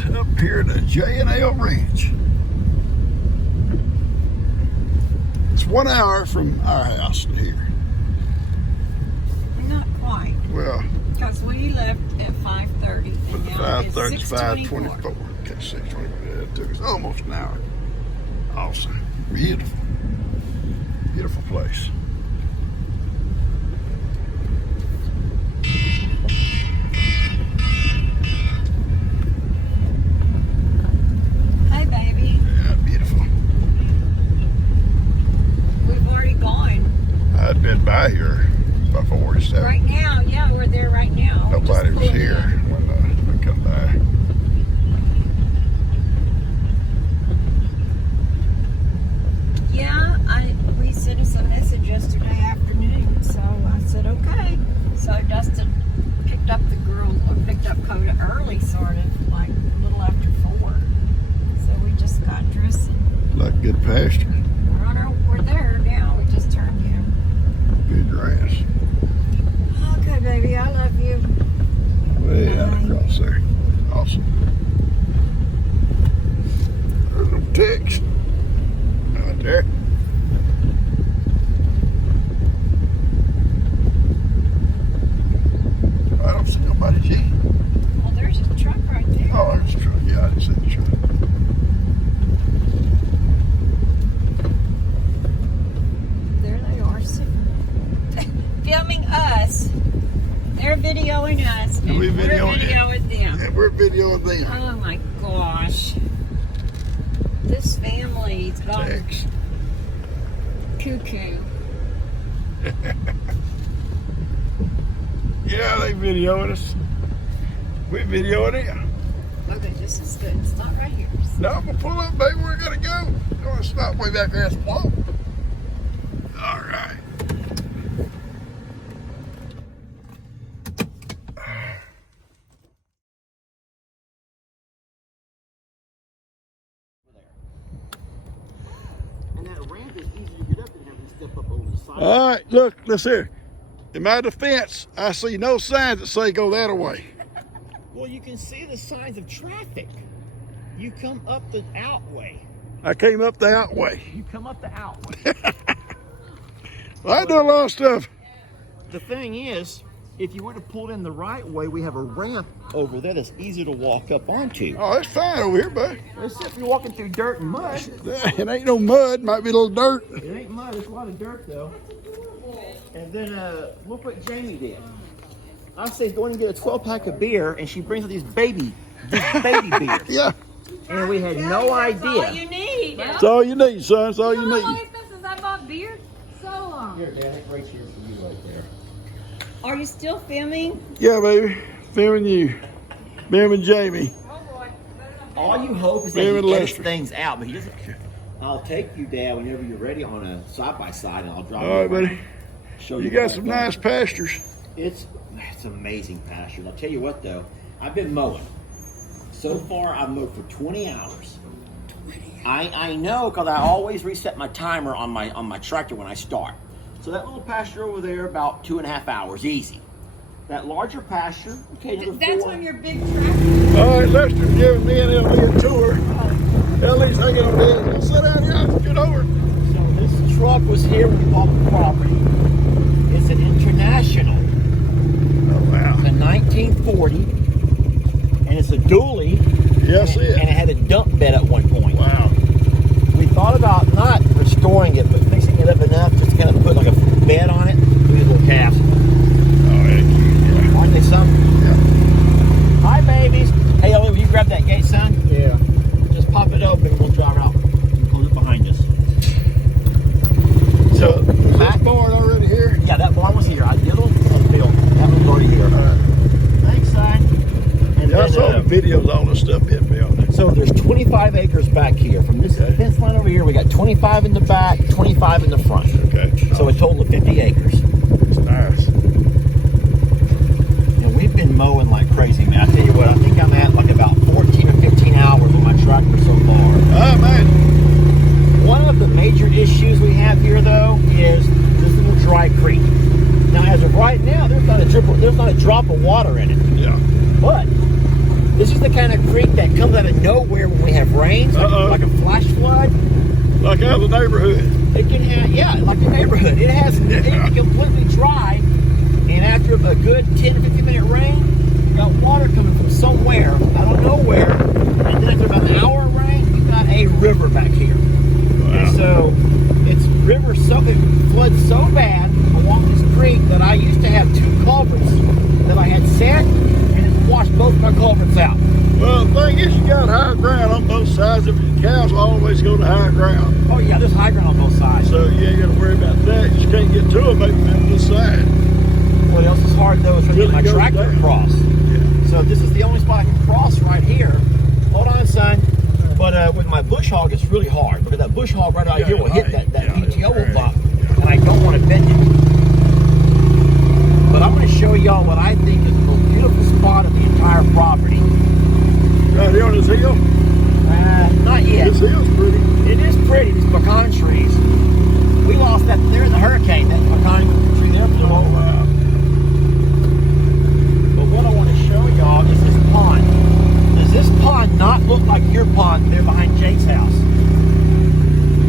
is up here at the J&L Ranch. It's 1 hour from our house to here. Not quite. Well, because we left at 5:30 and now it's 5:35:24. Okay, 6:24. It took us almost an hour. Awesome. Beautiful. Beautiful place. Hey, baby. Yeah, beautiful. We've already gone. I'd been by here before, so Right now, yeah, we're there right now. nobody was here when I come by. Yeah, we sent us a message yesterday afternoon, so I said okay. So Dustin picked up picked up Coda early, sort of, like a little after 4. So we just got dressed and Like good pasture. we're there now. We just turned in. Good grass. Okay, baby, I love you. Way out across there. Awesome. There's no text. Right there. I don't see nobody, G. Well, there's a truck right there. Oh, there's a truck. Yeah, I didn't see the truck. There they are, sitting, filming us. They're videoing us, and we we're videoing videoing them. And we're videoing them. Oh my gosh. This family's gone Text. cuckoo. Yeah, they videoing us. We videoing them. Okay, this is good. It's not right here. No, I'm gonna pull up, baby. We're gonna go. You wanna stop way back there and walk? All right. And that ramp is easy to get up and have to step up over the side. All right, look, let's hear. In my defense, I see no signs that say go that way. Well, you can see the signs of traffic. You come up the outway. I came up the outway. You come up the outway. Well, I do a lot of stuff. The thing is, if you would have pulled in the right way, we have a ramp over there that's easy to walk up onto. Oh, it's fine over here, bud. Except if you're walking through dirt and mud. It ain't no mud. Might be a little dirt. It ain't mud, it's a lot of dirt though. And then look what Jamie did. I say go in and get a 12-pack of beer, and she brings out these baby beers. Yeah. And we had no That's all idea. you need. That's all you need, son. That's all you How long need. it's been since I bought beer? So long. Here, Dad, right here for you right there. Are you still filming? Yeah, baby. Filming you. Filming Jamie. Oh boy. All you hope is that David he edits Lester. things out, but he doesn't. I'll take you, Dad, whenever you're ready on a side-by-side, and I'll drive All right, you around, buddy. show You you got what some I've done. nice pastures. It's amazing pasture. I'll tell you what, though. I've been mowing. So far, I've mowed for 20 hours. I know because I always reset my timer on my tractor when I start. So that little pasture over there, about 2.5 hours, easy. That larger pasture, okay, another That's 4. on your big tractor. All right, Lester giving me and LB a tour. At least I get on there. Sit down here. I'll get over. So this truck was here when we bought the property. It's an International. Oh, wow. It's a 1940, and it's a dually. Yes, and, it. and it had a dump bed at one point. Wow. We thought about not restoring it, but fixing it up enough just to kind of put like a bed on it. Look at little calves. Oh, heck yeah. Aren't they something? Yeah. Hi, babies. Hey, Ellie, will you grab that gate, son? Yeah. Just pop it open and we'll drive out and close it behind us. So, is this barn already here? Yeah, that barn was here. I did a little built. That one's already here. Thanks, son. And Yeah, I then, saw the videos, all this stuff being built. so there's 25 acres back here. From this fence line over here, we got 25 in the back, 25 in the front. Okay. So a total of 50 acres. It's nice. And we've been mowing like crazy, man. I tell you what, I think I'm at like about 14 or 15 hours with my tractor so far. Oh, man. One of the major issues we have here, though, is this little dry creek. Now, as of right now, there's not a drop of water in it. Yeah. But This is the kind of creek that comes out of nowhere when we have rains, like a flash flood. Like out of the neighborhood. It can have, yeah, like the neighborhood. It can be completely dry, and after a good 10 to 15 minute rain, you got water coming from somewhere, I don't know where, and then after about an hour of rain, you got a river back here. Wow. And so it's it floods so bad along this creek that I used to have 2 culverts that I had set, and it washed both my culverts out. Well, the thing is, you got higher ground on both sides of it. Cows will always go to higher ground. Oh yeah, there's high ground on both sides. So you ain't got to worry about that. You just can't get to them maybe on this side. What else is hard though is trying to get my tractor across. Yeah. So this is the only spot I can cross right here. Hold on, son. But with my bush hog, it's really hard because that bush hog right out here will hit that PTO will bump, and I don't want to bend it. But I'm going to show y'all what I think is the most beautiful spot of the entire property. Right here on this hill? Not yet. This hill's pretty. It is pretty, these pecan trees. We lost that there in the hurricane, that pecan tree there blew over. Wow. But what I want to show y'all is this pond. Does this pond not look like your pond there behind Jake's house?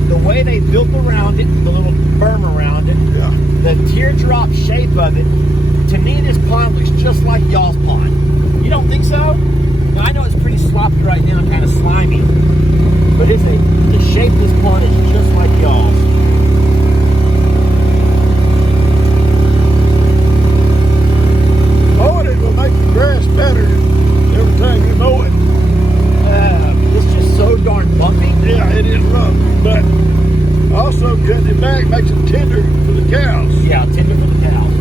The way they built around it, the little berm around it, the teardrop shape of it, to me this pond looks just like y'all's pond. You don't think so? Now, I know it's pretty sloppy right now, kind of slimy, but the shape of this pond is just like y'all's. Mowing it will make the grass better every time you mow it. It's just so darn bumpy. Yeah, it is rough, but also cutting it back makes it tender for the cows. Yeah, tender for the cows.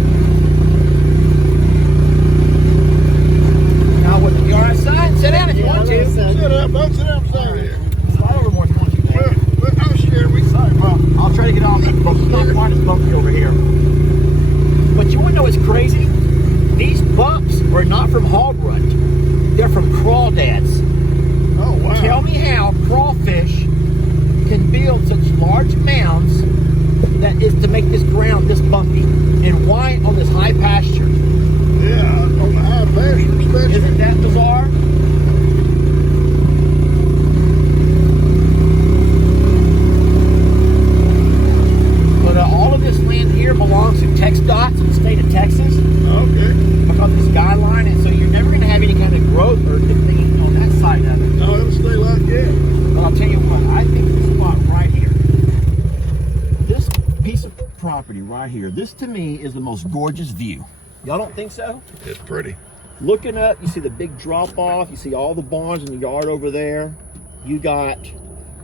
Now, what you all right, son? Sit down if you want to. Sit up, don't sit upside here. Slide over more if you want to, man. Well, I'm sure we say, Well, I'll try to get all these bumps. It's not quite as bumpy over here. But you want to know what's crazy? These bumps were not from hog rut. They're from crawdads. oh, wow. Tell me how crawfish can build such large mounds that is to make this ground this bumpy, and why on this high pasture. Yeah, on the high pasture especially. Isn't that bizarre? But all of this land here belongs to TxDOT in the state of Texas Okay. because of this guideline, and so you're never going to have any kind of growth or anything on that side of it. No, it'll stay like that. But I'll tell you what, I think this spot right here, this piece of property right here, this to me is the most gorgeous view. Y'all don't think so? It's pretty. Looking up, you see the big drop off, you see all the barns in the yard over there. You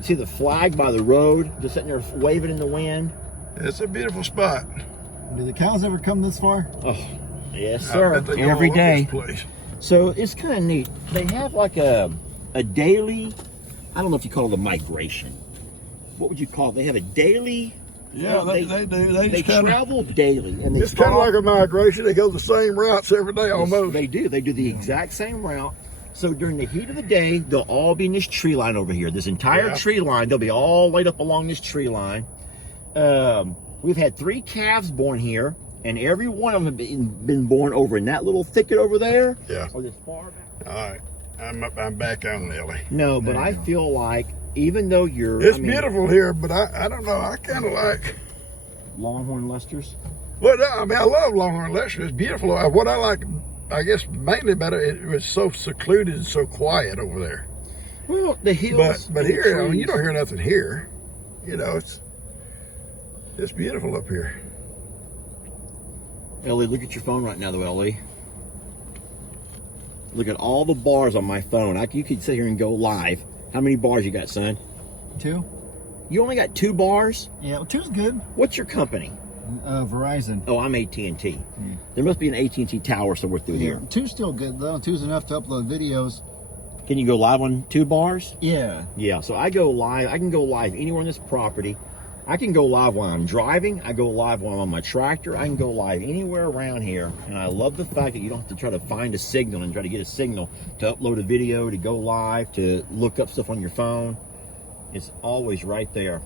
see the flag by the road, just sitting there waving in the wind. It's a beautiful spot. Do the cows ever come this far? Oh, yes, I sir. bet they go Every all over day. this place. So it's kind of neat. They have like a daily, I don't know if you call it a migration. What would you call it? They have a daily. Yeah, they do. They just kind of. travel daily, and they It's kind of like a migration. They go the same routes every day almost. They do. They do the exact same route. So during the heat of the day, they'll all be in this tree line over here. This entire tree line, they'll be all laid up along this tree line. We've had 3 calves born here, and every one of them have been born over in that little thicket over there. Yeah. Or this far back. All right, I'm back on Ellie. No, but I feel like even though you're, It's beautiful here, but I don't know. I kind of like. Longhorn Lesters. Well, no, I mean, I love Longhorn Lester. It's beautiful. What I like, I guess, mainly about it, it was so secluded and so quiet over there. Well, the hills. But here, I mean, you don't hear nothing here. You know, it's beautiful up here. Ellie, look at your phone right now, though, Ellie. Look at all the bars on my phone. You could sit here and go live. How many bars you got, son? 2? You only got 2 bars? Yeah, well, 2's good. What's your company? Verizon. Oh, I'm AT&T. There must be an AT&T tower somewhere through here. 2's still good though. 2's enough to upload videos. Can you go live on 2 bars? Yeah. Yeah, so I go live. I can go live anywhere on this property. I can go live while I'm driving. I go live while I'm on my tractor. I can go live anywhere around here. And I love the fact that you don't have to try to find a signal and try to get a signal to upload a video, to go live, to look up stuff on your phone. It's always right there.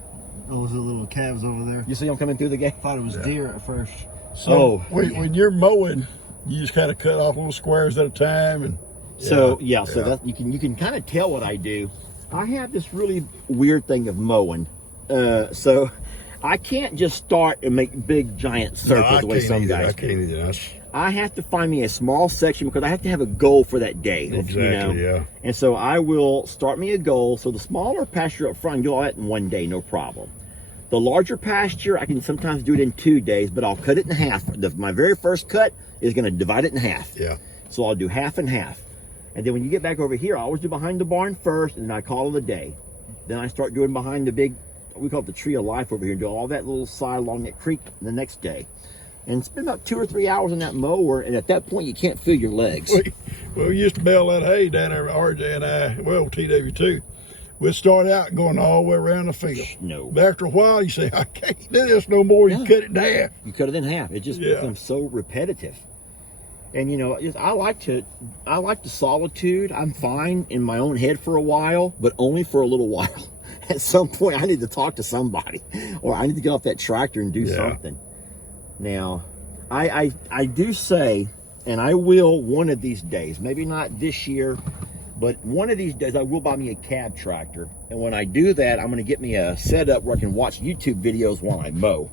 Those are little calves over there. You see them coming through the gate? Thought it was deer at first. So when you're mowing, you just kind of cut off little squares at a time, and So Yeah, so yeah. that you can kind of tell what I do. I have this really weird thing of mowing, so I can't just start and make big giant circles the way some guys I do. can't either. I have to find me a small section because I have to have a goal for that day. Exactly, yeah. And so I will start me a goal. So the smaller pasture up front, I can do all that in one day, no problem. The larger pasture, I can sometimes do it in 2 days, but I'll cut it in half. My very first cut is going to divide it in half. Yeah. So I'll do half and half. And then when you get back over here, I always do behind the barn first, and then I call it a day. Then I start doing behind the big, we call it the tree of life over here, and do all that little side along that creek the next day. And spend about 2 or 3 hours on that mower, and at that point, you can't feel your legs. We used to bale that hay down there, RJ and I, well, TW too. We'd start out going all the way around the field. No. But after a while, you say, I can't do this no more. You cut it in half. You cut it in half. It just becomes so repetitive. And you know, I like the solitude. I'm fine in my own head for a while, but only for a little while. At some point, I need to talk to somebody, or I need to get off that tractor and do something. Now, I do say, and I will one of these days, maybe not this year, but one of these days I will buy me a cab tractor. And when I do that, I'm going to get me a setup where I can watch YouTube videos while I mow.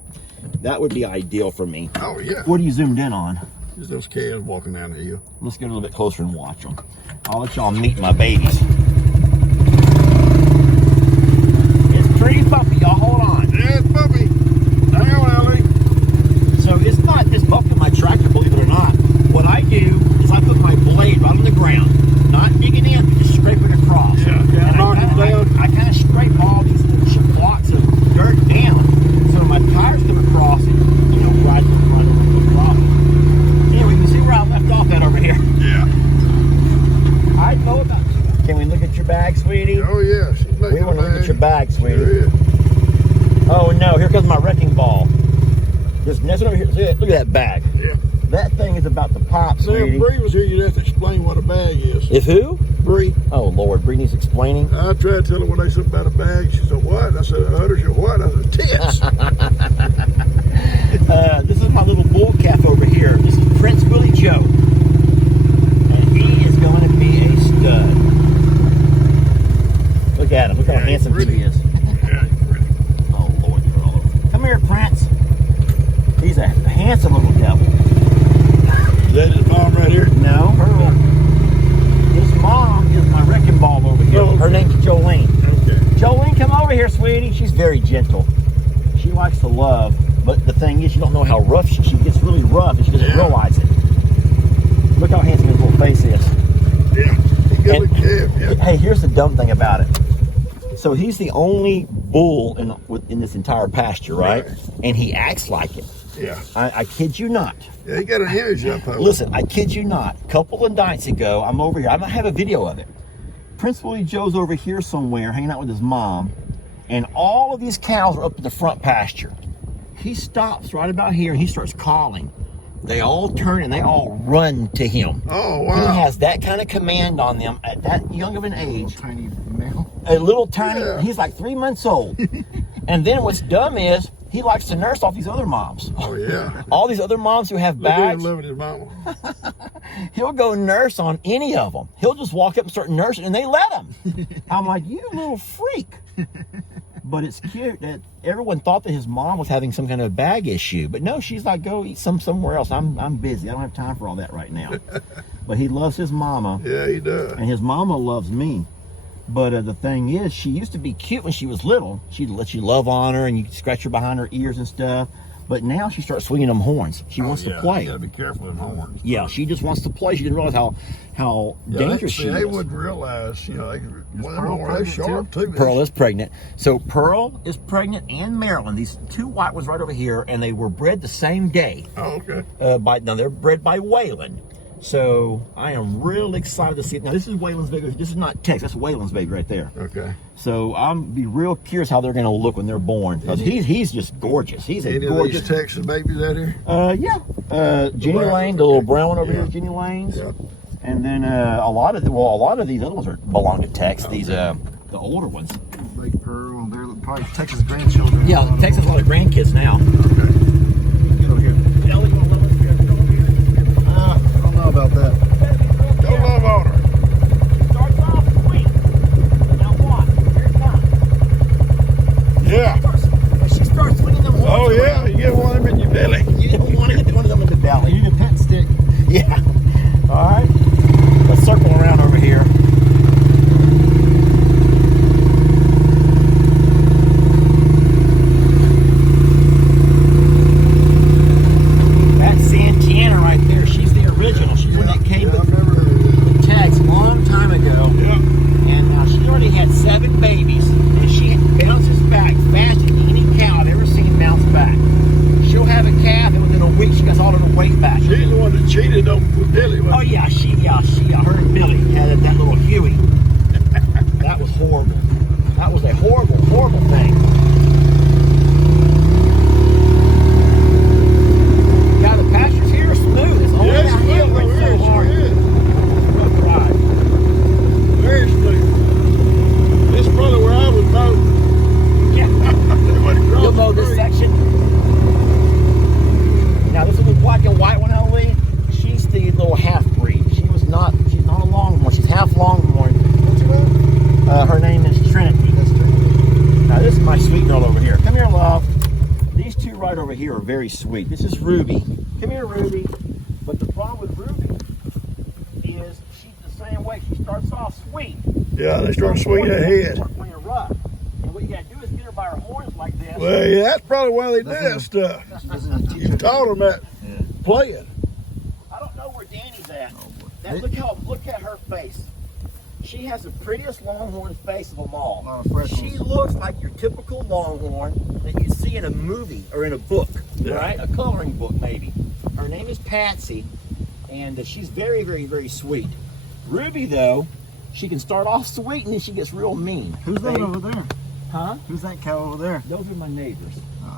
That would be ideal for me. Oh, yeah. What are you zoomed in on? There's those calves walking down the hill. Let's get a little bit closer and watch them. I'll let y'all meet my babies. It's pretty bumpy, y'all. Hold on. Yeah, it's puppy. Hang on, Ellie. So it's not just bumping my tractor, believe it or not. What I do is I put my blade right on the ground, not digging in, but just scraping across. Yeah, And knock it down. I kind of scrape all these little blocks of dirt down, so my tires come across and, you know, ride the front across. Anyway, you can see where I left off at over here. Yeah. I know about you. Can we look at your bag, sweetie? Oh, yeah. She's making We want to look at your bag, sweetie. Sure is. Oh no, here comes my wrecking ball. Just nesting over here. Look at that bag. Yeah. That thing is about to pop, Now, if sweetie. Bree was here, you'd have to explain what a bag is. If who? Bree. Oh Lord, Brittany's explaining. I tried to tell her what they said about a bag. She said, what? I said, udders your what? I said, tits. This is my little bull calf over here. This is Prince Willie Joe. And he is going to be a stud. Look at him. Look how Yeah, he's handsome pretty. he is. Yeah, he's pretty. Oh Lord, you're all over. Come here, Prince. He's a handsome little devil. Is that his mom right here? No, Pearl. His mom is my wrecking ball over here. Oh, Her okay. name's Jolene. Okay. Jolene, come over here, sweetie. She's very gentle. She likes to love, but the thing is, you don't know how rough she gets really rough and she doesn't realize it. Look how handsome his little face is. Yeah. He got a And- calf, yeah. Hey, here's the dumb thing about it. So he's the only bull in this entire pasture, right? Right. And he acts like it. Yeah. I kid you not. Yeah, he got an image up there. Listen, I kid you not. A couple of nights ago, I'm over here. I might have a video of it. Prince Willie Joe's over here somewhere hanging out with his mom, and all of these cows are up in the front pasture. He stops right about here and he starts calling. They all turn and they all run to him. Oh, He wow. has that kind of command on them at that young of an age. Tiny male. A little tiny, Yeah. he's like 3 months old. And then what's dumb is he likes to nurse off these other moms. Oh, yeah. All these other moms who have Look at him bags, loving his mama. he'll go nurse on any of them. He'll just walk up and start nursing, and they let him. I'm like, you little freak. But it's cute that everyone thought that his mom was having some kind of bag issue. But no, she's like, go eat somewhere else. I'm busy. I don't have time for all that right now. But he loves his mama, Yeah, he does. and his mama loves me. But the thing is, she used to be cute when she was little. She'd let you love on her, and you could scratch her behind her ears and stuff. But now she starts swinging them horns. She wants to play. You gotta be careful with horns. Yeah, she just wants to play. She didn't realize how dangerous she They is. wouldn't realize, you know, well, Pearl they're pregnant sharp too. Pearl is pregnant. So Pearl is pregnant, and Marilyn. These two white ones right over here, and they were bred the same day. Oh, okay. Now they're bred by Waylon. So I am real excited to see it. Now this is Waylon's baby. This is not Tex. That's Waylon's baby right there. Okay. So I'm be real curious how they're going to look when they're born, because he's just gorgeous. He's a Any of gorgeous. these Texas babies out here? Jenny brown Lane, ones, the little okay. brown one over Yeah. here is Jenny Lane's. Yeah. And then a lot of these other ones belong to Tex. These the older ones. Big Pearl. They're probably Texas grandchildren. Yeah, Tex has a lot of grandkids now. Okay. Get over here. I don't know about that. Go love on her. pasture. She's the one that cheated on Billy. Oh yeah, her and Billy had that little Huey. That was horrible. That was a horrible, horrible thing. Yeah, the pastures here are smooth. It's only Yes, down here where it's so hard. Rough ride. Very smooth. This is probably where I would mow. Yeah. You'll mow this section. Now this little black and white one, Holly, she's the little half breed. She's not a longhorn. She's half longhorn. What's her name? Her name is Trinity. That's Trinity. Now this is my sweet girl over here. Come here, love. These two right over here are very sweet. This is Ruby. Come here, Ruby. But the problem with Ruby is she's the same way. She starts off sweet. Yeah, they start swinging her head. When you're rough. And what you gotta do is get her by her horns like this. Well, yeah, that's probably why they do that stuff. You taught them that playing. I don't know where Danny's at. Now, Hey. look at her face. She has the prettiest longhorn face of them all. Lot of freckles. She looks like your typical longhorn that you see in a movie or in a book, Yeah. right? A coloring book, maybe. Her name is Patsy, and she's very, very, very sweet. Ruby, though, she can start off sweet and then she gets real mean. Who's that over there? Huh? Who's that cow over there? Those are my neighbors.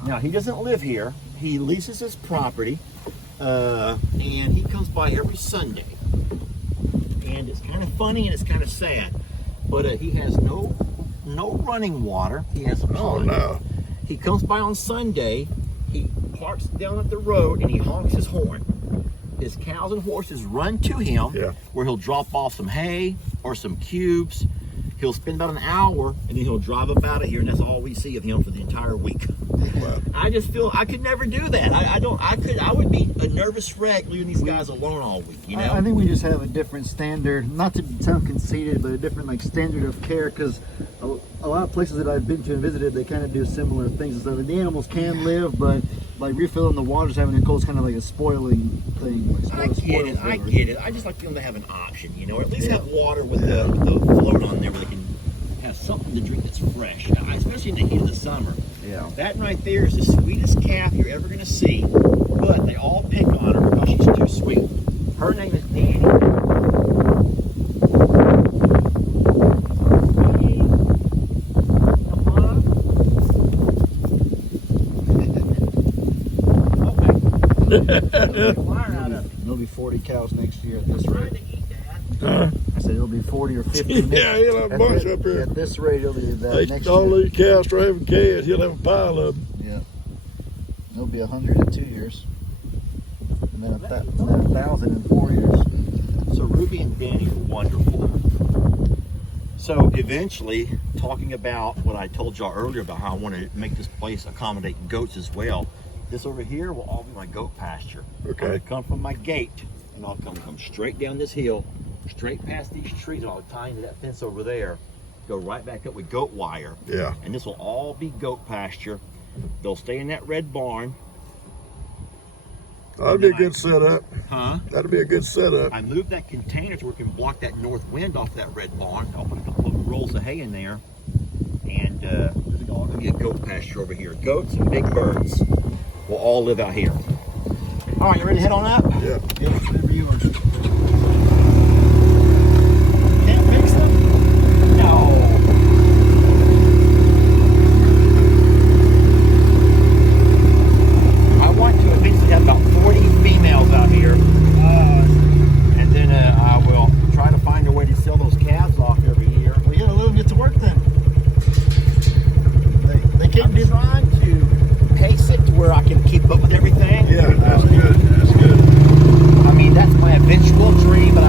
Now, he doesn't live here. He leases his property, and he comes by every Sunday. And it's kind of funny and it's kind of sad. But he has no running water. He has a Oh, pond. no. He comes by on Sunday. He parks down at the road and he honks his horn. His cows and horses run to him, Yeah. where he'll drop off some hay or some cubes. He'll spend about an hour and then he'll drive up out of here, and that's all we see of him for the entire week. Well, I just feel I could never do that. I would be a nervous wreck leaving these guys alone all week, you know? I think we just have a different standard, not to sound conceited, but a different like standard of care, because a lot of places that I've been to and visited, they kind of do similar things and stuff. And the animals can live, but like refilling the waters, having their cold is kind of like a spoiling thing. Like I get it. I just like them to have an option, you know, or at least have water with the float on there where they can have something to drink that's fresh, especially in the heat of the summer. Yeah. That right there is the sweetest calf you're ever going to see, but they all pick on her because she's too sweet. Her name is Danny. There'll be 40 cows next year at this rate. I said it'll be 40 or 50. Yeah, he'll have a bunch up here. At this rate, it'll be that next All year. these cows start having calves, he'll have a pile of them. Yeah. It'll be 100 in 2 years. And then 1,000 in 4 years. So Ruby and Danny are wonderful. So eventually, talking about what I told y'all earlier about how I want to make this place accommodate goats as well, this over here will all be my goat pasture. Okay. I'm gonna come from my gate, and I'll come straight down this hill, straight past these trees, and I'll tie into that fence over there, go right back up with goat wire. Yeah. And this will all be goat pasture. They'll stay in that red barn. That'd be a good setup. Huh? That'd be a good setup. I moved that container to where it can block that north wind off that red barn. I'll put a couple of rolls of hay in there. And there's all going to be a goat pasture over here. Goats and big birds will all live out here. All right, you ready to head on up? Yeah. Yeah, whatever yours. Can't fix them? No. I want to eventually have about 40 females out here. And then I will try to find a way to sell those calves off every year. Well, you gotta let them get to work then. They can't I'm do. trying to pace it to where I can keep up with everything. Yeah, that's good. That's good. I mean, that's my eventual dream, but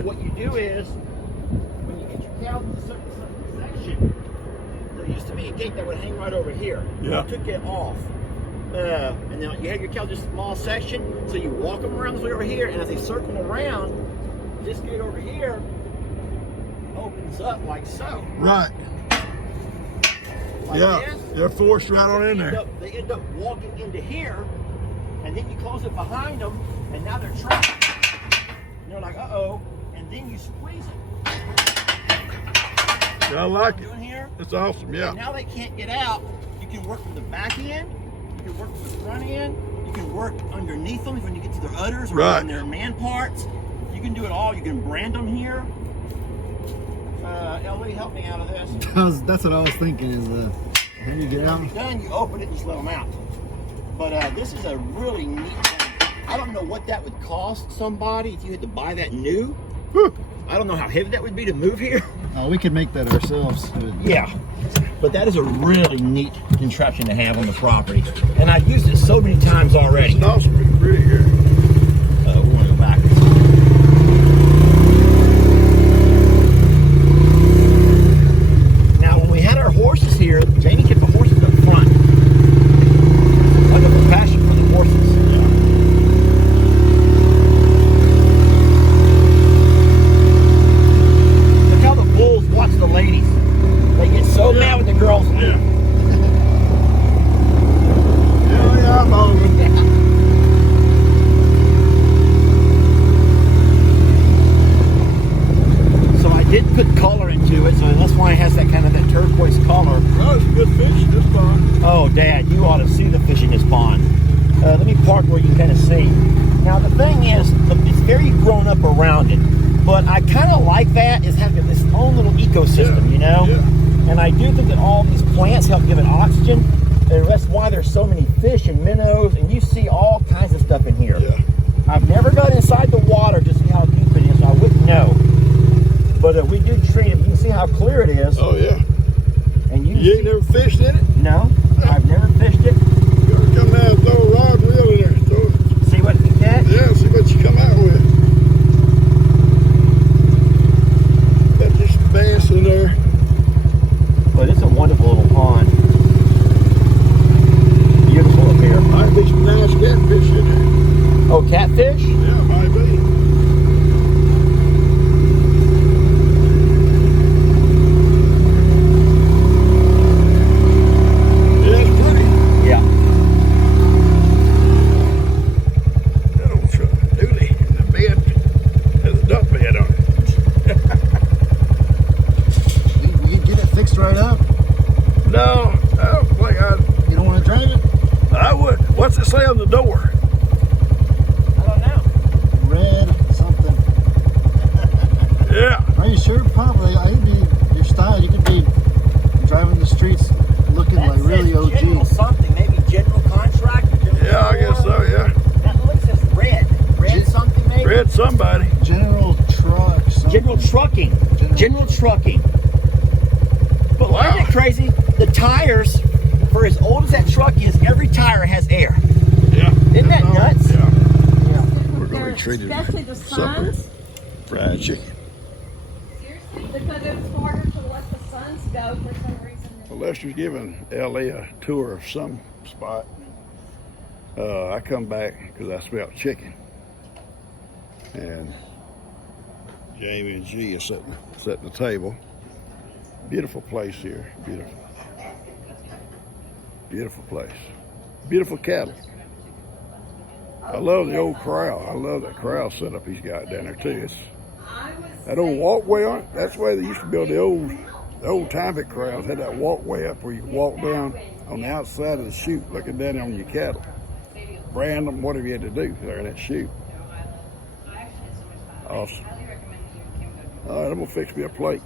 what you do is, when you get your cow to a certain section, there used to be a gate that would hang right over here. Yeah. I took it off. And now you have your cow just a small section, so you walk them around this way over here, and as they circle around, this gate over here opens up like so. Right. Like Yeah. this. They're forced right on in there. They end up walking into here, and then you close it behind them, and now they're trapped. And they're like, uh-oh, and then you squeeze it. I like it. Doing here. It's awesome. Yeah. And now they can't get out. You can work from the back end. You can work from the front end. You can work underneath them when you get to their udders or Right. in their man parts. You can do it all. You can brand them here. LE, help me out of this. That's what I was thinking. Is when you get out. When you're done, you open it and just let them out. But this is a really neat thing. I don't know what that would cost somebody if you had to buy that new. Whew. I don't know how heavy that would be to move here. Oh, we could make that ourselves. Yeah, but that is a really neat contraption to have on the property. And I've used it so many times already. It's awesome. It's pretty good. We want to go back. Now, when we had our horses here, Jamie kept the horses up front. I got a passion for the horses. Look how the bulls watch the ladies. They get so mad when the girls leave. Yeah. Yeah, I'm over. So I did put color into it, so that's why it has that kind of that turquoise color. Oh, it's a good fish this time. Oh, Dad, you ought to see the fish in this pond. Let me park where you can kind of see. Now, the thing is, it's very grown up around it, but I kind of like that. It's having its own little ecosystem, you know? Yeah. And I do think that all these plants help give it oxygen, and that's why there's so many fish and minnows, and you see all kinds of stuff in here. Yeah. I've never got inside the water to see how deep it is, so I wouldn't know. But we do treat it. You can see how clear it is. Oh, yeah. And you You ain't never fished in it? No, I've never fished it. You ever come down and throw a rod and reel in there? Throw it. See what you get? Yeah, see what you come out with. Got just bass in there. But it's a wonderful little pond. Beautiful up here. Might be some nice catfish in there. Oh, catfish? Yeah, might be. Yeah, it's pretty. Yeah. That old truck, dually, and the bed has a dump bed on it. We could get it fixed right up. No, I don't think You don't want to drive it? I would. What's it say on the door? I don't know. Red something. Yeah. Are you sure? Probably. I'd be your style. You could be driving the streets looking That like really says general OG. something, maybe general contractor. General Yeah, I guess so, yeah. That looks says red. Red something maybe? Read somebody. General truck. Something. General trucking. General trucking. But Wow. isn't it crazy? The tires, for as old as that truck is, every tire has air. Yeah. Isn't that nuts? Yeah. Yeah. We're going to be treated Especially the supper. sons. Fried chicken. Seriously? Because it's harder to let the sons go for some reason. Well, Lester's giving LA a tour of some spot. I come back because I smelled chicken. And Jamie and G are setting the table. Beautiful place here. Beautiful. Beautiful place. Beautiful cattle. I love the old corral. I love that corral setup he's got down there too. It's that old walkway on it. That's the way they used to build the old time corrals. Had that walkway up where you walk down on the outside of the chute, looking down on your cattle, brand them, whatever you had to do there in that chute. Awesome. All right, I'm gonna fix me a plate.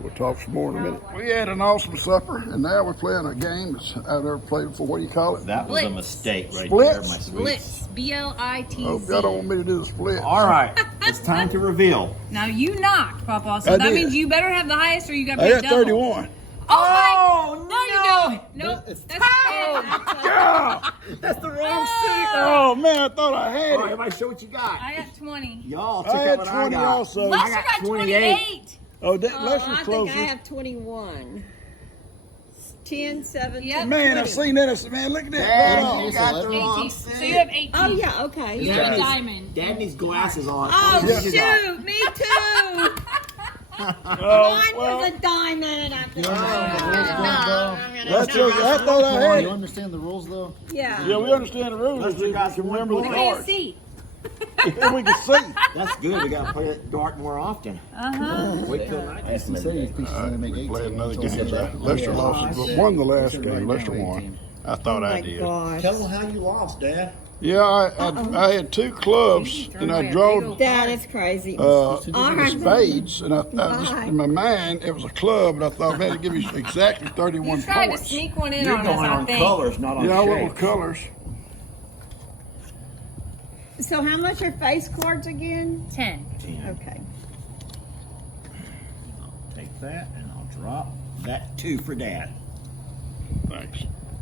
We'll talk some more in a minute. We had an awesome supper, and now we're playing a game that's I've never played before. What do you call it? That was a Splits. mistake right Splits? there, my sweet. Blitz. B-L-I-T-Z. Oh, y'all don't want me to do the split. All right, it's time to reveal. Now you knocked, Papa. So I that did. means you better have the highest or you got to I pay got double. 31. Oh, my! Oh, No, you don't. Nope. That's bad. God! Wow. That's the wrong seat. Oh man, I thought I had All right, it. everybody show what you got. I got 20. Y'all, check I out had what 20 I got. also. Lester got got 28. 28. Oh, that Oh, Lester's I think closer. I have 21. 10, 17, Yep. Man, I 20. seen that. I said, man, look at that. Dad, Right you off. got the 18. wrong So seat. you have 18. Oh, yeah, okay. You Yeah. have a diamond. Dad needs glasses on. Oh, What you got? shoot, me too. Oh, Mine well, was a diamond. I think. that's just, I thought I had You it. understand the rules though? Yeah. Yeah, we understand the rules. Lester We got can some remember the more. Can't cards. see. And we can see. That's good. We got to play that dart more often. Wait till night. He said he's gonna make 18. Play another Until game. Sunday. Lester Yeah. lost. Won the last Lester game. right Lester now, won. 18. I thought Oh I my did. gosh. Tell them how you lost, Dad. Yeah, I had two clubs and I drawed That is crazy. spades, and I just Why? in my mind it was a club, and I thought, man, it'd give me exactly 31 You tried to points. sneak one in You're on going us, I on think. colors, not on Yeah, I went shape. with colors. So how much are face cards again? 10. Okay. Take that and I'll drop that 2 for Dad.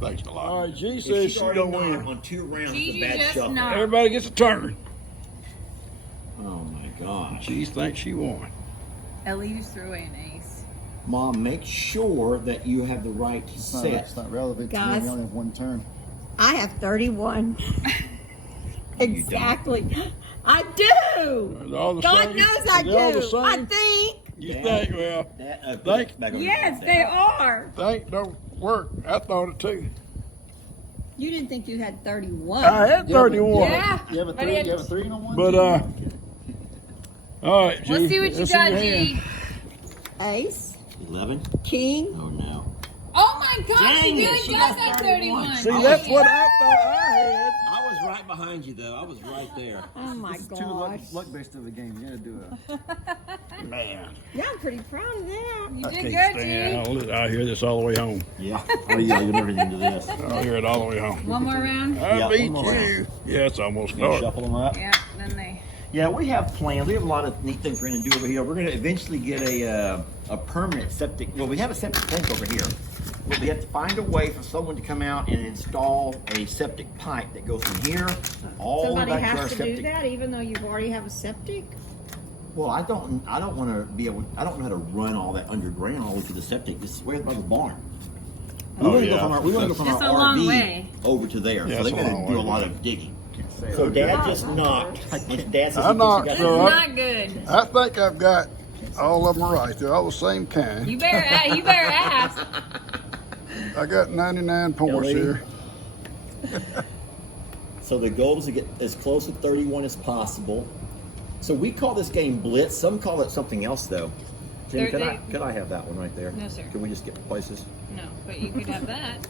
Thanks a lot. All right, G If says she's she's already gonna knocked win. on 2 rounds, Gigi it's a bad just shuffle. knocked. Everybody gets a turn. Oh my gosh. G thinks she won. Ellie just threw away an ace. Mom, make sure that you have the right It's set. not relevant to me. Guys. We only have one turn. I have 31. don't. Exactly. I do. Is it all the God same? knows I Is it all the do. I same? think. You Dad. think? Well, That, Thank- back on Yes, the they are. think don't work. I thought it too. You didn't think you had 31. I had 31. Yeah. You have a But three. it- You have a 3 on one. But all right, G. Let's see what you let's got, your hand. G. Ace, 11? king. Oh no. Oh my gosh, Dang he it, really she does got have 31. 31. See, that's what I thought I had. I was right behind you though. I was right there. Oh my It's too luck gosh. based of the game. You gotta do it. Man, Yeah, I'm pretty proud of that. You I did can't good, stand. G. I'll hear this all the way home. Yeah. Oh yeah, you'll never into this. I'll hear it all the way home. One more round? I Yeah, beat one more you. Yeah, it's almost You dark. shuffle them up. Yeah, then they. Yeah, we have plans. We have a lot of neat things we're going to do over here. We're going to eventually get a permanent septic. Well, we have a septic tank over here. But we have to find a way for someone to come out and install a septic pipe that goes from here all the way Somebody back to our has to do septic. that, even though you already have a septic. Well, I don't want to be able. I don't know how to run all that underground all the way to the septic. This is way by the barn. We Oh, want to yeah. go from our, we want to go from It's our a long RV way. over to there. Yeah, So they it's a got long to do a way. lot of digging. Say So it. Dad just knocked. And Dad says I he thinks he knocked, got so This is I- not good. I think I've got all of them right. They're all the same kind. You better ask. I got 99 points Ellie? here. So the goal is to get as close to 31 as possible. So we call this game Blitz. Some call it something else, though. Jimmy, could I have that one right there? No, sir. Can we just get places? No, but you could have that.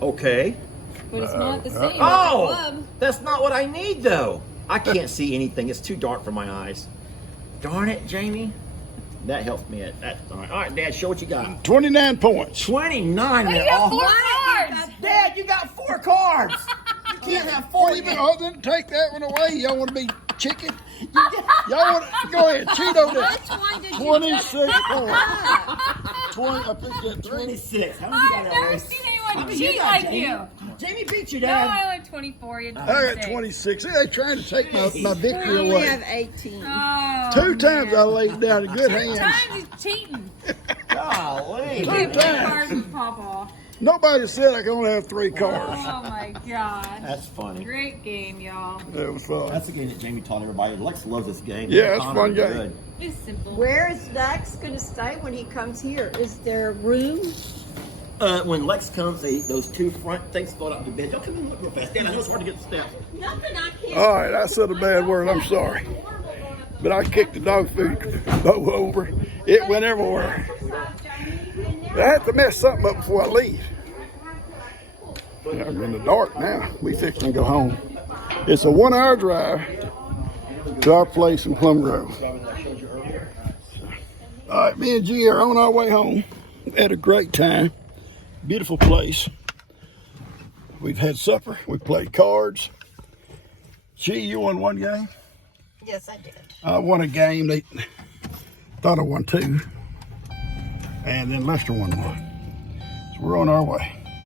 Okay. But it's not the same. It's a Oh, club. that's not what I need, though. I can't see anything. It's too dark for my eyes. Darn it, Jamie. That helped me. All right, Dad, show what you got. 29 points. 29. You man. got Oh, 4 cards. Dad, you got 4 cards. You can't have 4. Oh, then take that one away. Y'all want to be chicken? Y'all want to go ahead, cheat on that. Which one did you 26 points. 20, I picked that 3. 26. How many you I've got, never Ellie? seen anyone You cheat got like Jamie. you. Jamie beat you, No, Dad. I went 24. You had I 26. got 26. See, they trying to take my I victory only away. have 18. Oh, 2 times man. I laid down in good hands. Times is cheating. Golly. You can't play cards with Papa. Nobody said I can only have 3 cards. Oh my gosh. That's funny. Great game, y'all. That was fun. That's the game that Jamie taught everybody. Lex loves this game. Yeah, it's a Connor fun is game. good. It's simple. Where is Dax going to stay when he comes here? Is there room? When Lex comes, those 2 front things float out to bed. Don't come in and look real fast. Dan, I know it's hard to get the steps. Nothing I can't. All right, I said a bad word. I'm sorry. But I kicked the dog food bowl over. It went everywhere. I have to mess something up before I leave. I'm in the dark now. We fixing to go home. It's a 1-hour drive to our place in Plum Grove. All right, me and G are on our way home. Had a great time. Beautiful place. We've had supper. We played cards. G, you won 1 game? Yes, I did. I won a game. They thought I won 2. And then Lester won 1. So we're on our way.